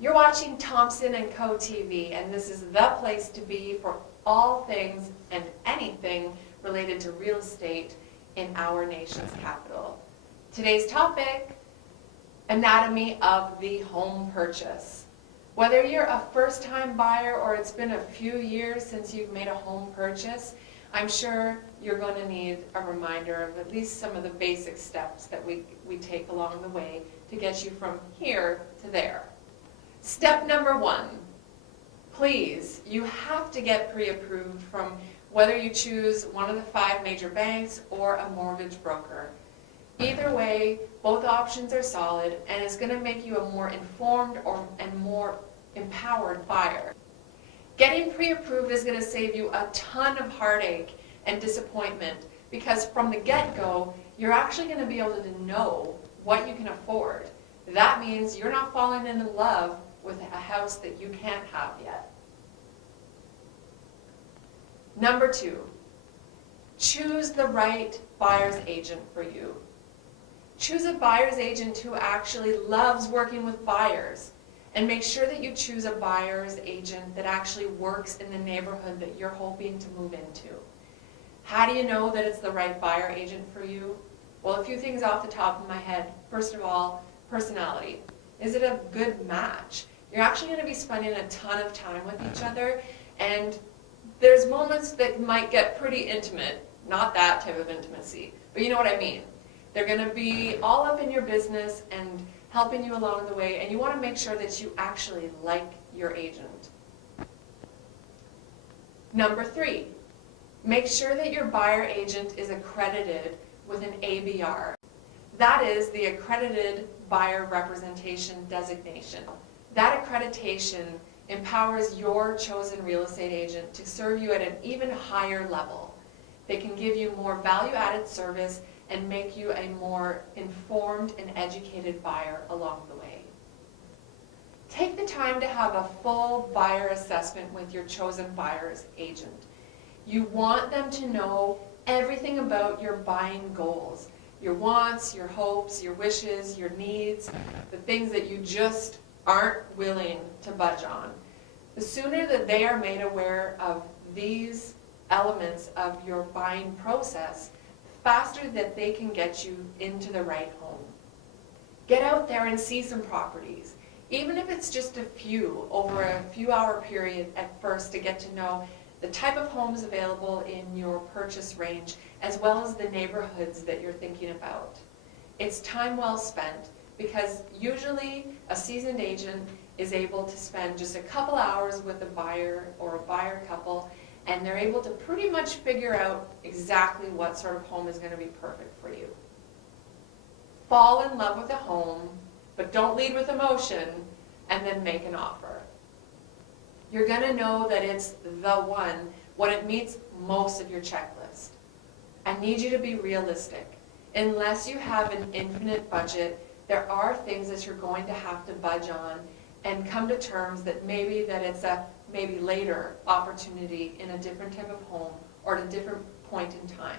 You're watching Thompson & Co. TV, and this is the place to be for all things and anything related to real estate in our nation's capital. Today's topic, anatomy of the home purchase. Whether you're a first-time buyer or it's been a few years since you've made a home purchase, I'm sure you're going to need a reminder of at least some of the basic steps that we take along the way to get you from here to there. Step number 1, please, you have to get pre-approved from whether you choose one of the 5 major banks or a mortgage broker. Either way, both options are solid, and it's going to make you a more informed and more empowered buyer. Getting pre-approved is going to save you a ton of heartache and disappointment, because from the get-go, you're actually going to be able to know what you can afford. That means you're not falling in love with a house that you can't have yet. Number 2, choose the right buyer's agent for you. Choose a buyer's agent who actually loves working with buyers, and make sure that you choose a buyer's agent that actually works in the neighborhood that you're hoping to move into. How do you know that it's the right buyer agent for you? Well, a few things off the top of my head. First of all, personality. Is it a good match? You're actually going to be spending a ton of time with each other, and there's moments that might get pretty intimate. Not that type of intimacy, but you know what I mean. They're going to be all up in your business and helping you along the way, and you want to make sure that you actually like your agent. Number 3, make sure that your buyer agent is accredited with an ABR. That is the Accredited Buyer Representation Designation. That accreditation empowers your chosen real estate agent to serve you at an even higher level. They can give you more value-added service and make you a more informed and educated buyer along the way. Take the time to have a full buyer assessment with your chosen buyer's agent. You want them to know everything about your buying goals, your wants, your hopes, your wishes, your needs, the things that you just aren't willing to budge on. The sooner that they are made aware of these elements of your buying process, the faster that they can get you into the right home. Get out there and see some properties, even if it's just a few over a few-hour period at first, to get to know the type of homes available in your purchase range, as well as the neighborhoods that you're thinking about. It's time well spent, because usually a seasoned agent is able to spend just a couple hours with a buyer or a buyer couple, and they're able to pretty much figure out exactly what sort of home is going to be perfect for you. Fall in love with a home, but don't lead with emotion, and then make an offer. You're going to know that it's the one when it meets most of your checklist. I need you to be realistic. Unless you have an infinite budget, there are things that you're going to have to budge on and come to terms that it's a maybe later opportunity in a different type of home or at a different point in time.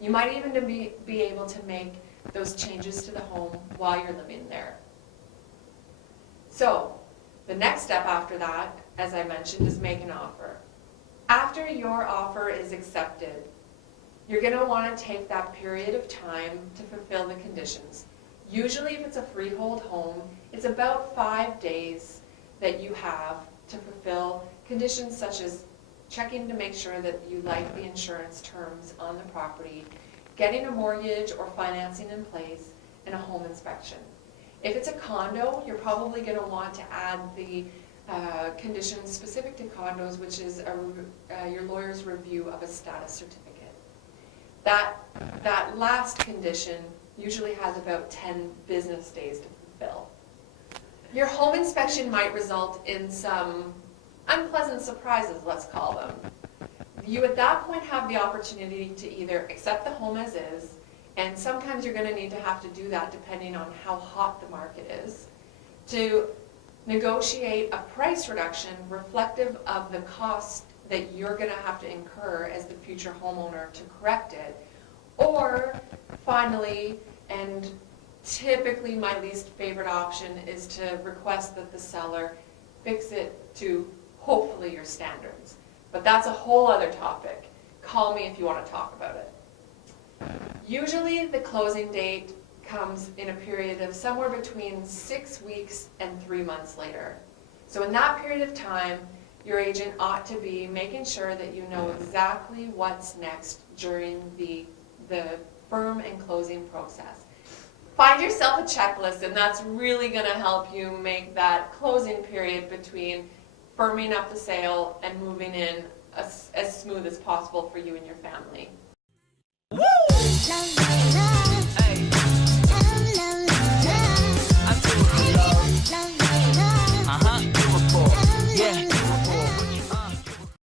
You might even be able to make those changes to the home while you're living there. So, the next step after that, as I mentioned, is make an offer. After your offer is accepted, you're going to want to take that period of time to fulfill the conditions. Usually if it's a freehold home, it's about 5 days that you have to fulfill conditions such as checking to make sure that you like the insurance terms on the property, getting a mortgage or financing in place, and a home inspection. If it's a condo, you're probably going to want to add the conditions specific to condos, which is your lawyer's review of a status certificate. That last condition usually has about 10 business days to fulfill. Your home inspection might result in some unpleasant surprises, let's call them. You at that point have the opportunity to either accept the home as is, and sometimes you're going to need to have to do that depending on how hot the market is, to negotiate a price reduction reflective of the cost that you're going to have to incur as the future homeowner to correct it. Or finally, and typically my least favorite option, is to request that the seller fix it to hopefully your standards. But that's a whole other topic. Call me if you want to talk about it. Usually the closing date comes in a period of somewhere between 6 weeks and 3 months later. So in that period of time, your agent ought to be making sure that you know exactly what's next during the firm and closing process. Find yourself a checklist, and that's really going to help you make that closing period between firming up the sale and moving in as smooth as possible for you and your family. Woo!